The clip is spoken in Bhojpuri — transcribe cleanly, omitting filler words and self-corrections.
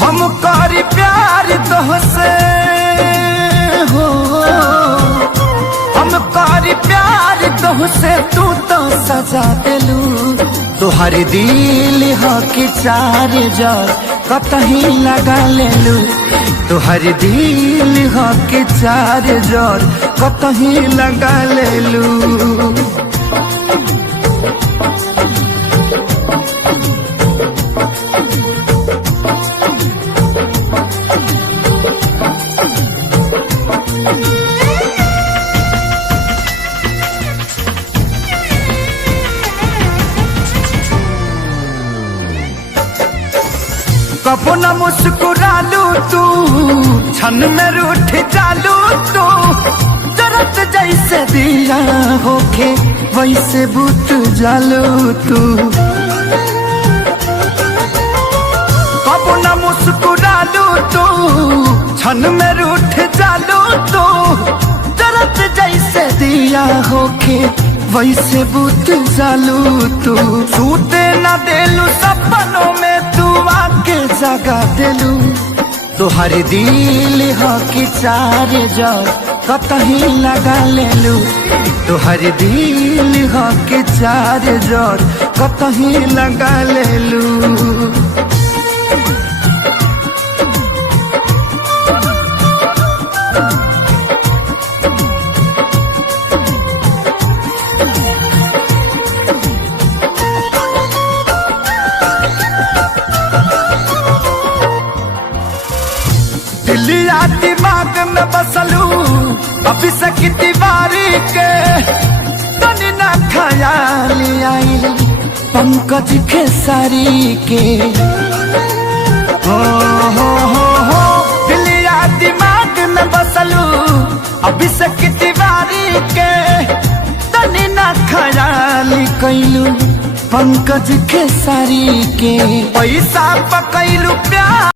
हम करी प्यार तोहसे हो, हम करी प्यार तोहसे, तू तो सजा दिलू। तुहर दिल हो कि चार जार कतही लगा लेलू। तुहर दिल हो कि चार जार कतही लगा लेलू। कबो न मुस्कुरालू तू, क्षण में रूठ जालू तू। जरत जैसे दिया होके वैसे बुत जालू तू। कबो न मुस्कुरालू तू, क्षण में रूठ जालू तू। जरत जैसे दिया होके वैसे बुत जालू तू। सूते न देलू सपनों में तू आके जगा दिलू। तुहर दिल हो कि चार जार कतही लगा लेलू। तुहर दिल हो कि चार जार कतही लगा लेलू। दिलिया दिमाग में बसलू अभी से की दीवारी के। तनी ना ख्याल आई पंकज खेसारी के। हो दिलिया दिमाग में बसलू अभी से की दीवारी के। तनी ना ख्याल कैलू पंकज खेसारी के। पैसा पकैलू प्यार